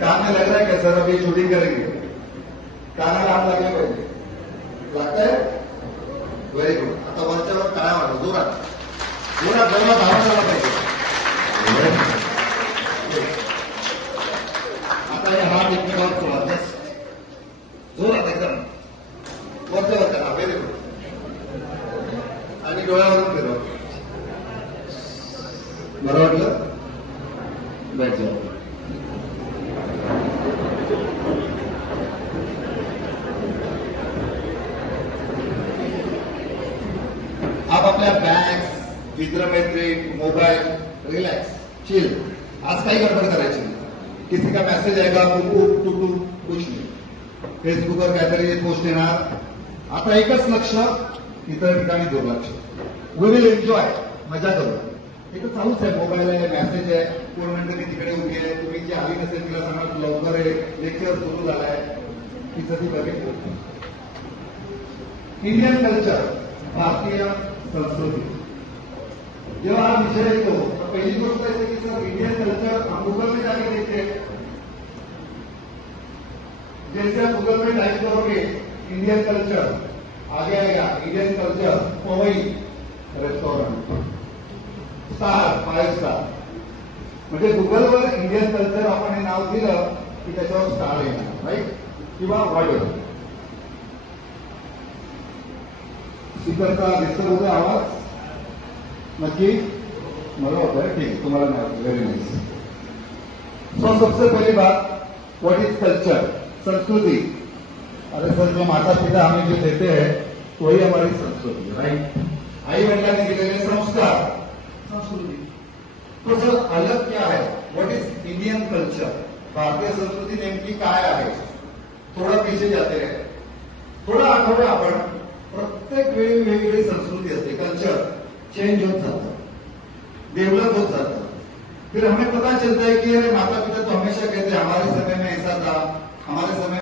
काम में लग रहा है क्या सर? अभी शूटिंग करेंगे, कानाला हात लागले पाहिजे. लागतंय? Very good. आता वरच्यावर काय वाटतं? जोरात जोरात जोरात आवाज आला पाहिजे. आता हे हात एकमेकावर सोडा. जोरात एकदम वरच्यावर करा. Very good. आणि डोळ्यावरून फिरवा. बरं वाटलं? बैठ जाओ. आप अपने बॅग, मित्रमैत्रिण, मोबाईल, रिलॅक्स, चिल. आज काही गडबड करायची नाही. किसी का मैसेज आएगा, टू कुछ नाही. फेसबुकवर काहीतरी पोस्ट येणार. आता एकच लक्ष, इतर ठिकाणी दुर्लक्ष. वी विल एन्जॉय, मजा करू. इथं चालूच आहे, मोबाईल आहे, मेसेज आहे, कोण म्हणतं की तिकडे उभी आहे, तुम्ही जी आली नसेल तिला सांगा लवकर आहे, लेक्चर सुरू झालाय. तिचं ती बघितलं. इंडियन कल्चर, भारतीय संस्कृती. जेव्हा हा विषय येतो तर पहिली गोष्ट येते की सर इंडियन कल्चर हम गूगल में जाके देखते हैं. जैसे आप गूगल में टाइप करोगे इंडियन कल्चर, आगे आएगा Indian culture Powai restaurant, star, 5 star. म्हणजे गुगलवर इंडियन कल्चर आपण हे नाव दिलं की त्याच्यावर स्टार येणार, राईट? किंवा व्हाईट. स्पीकरचा डिस्टर्ब होतोय आवाज? नक्की मला होतोय. ठीक, तुम्हाला नाही. Very nice. सो सबसे पहली बात, व्हाट इज कल्चर? संस्कृति. अरे सर, जो माता पिता हमें जो देते हैं वही हमारी संस्कृति, राइट? आई वडिलांनी दिलेले संस्कार, संस्कृती. तो सर अलग क्या है? What is Indian culture? भारतीय संस्कृती नेमकी काय आहे? थोडा पीछे जाते हैं, थोडा आठवडा. आपण प्रत्येक वेळी वेगवेगळी संस्कृती असते. कल्चर चेंज होत जातं, डेवलप होत जातं. फिर हमें पता चलता है कि अरे माता पिता तो हमेशा कहते हैं हमारे समय में ऐसा था, हमारे समय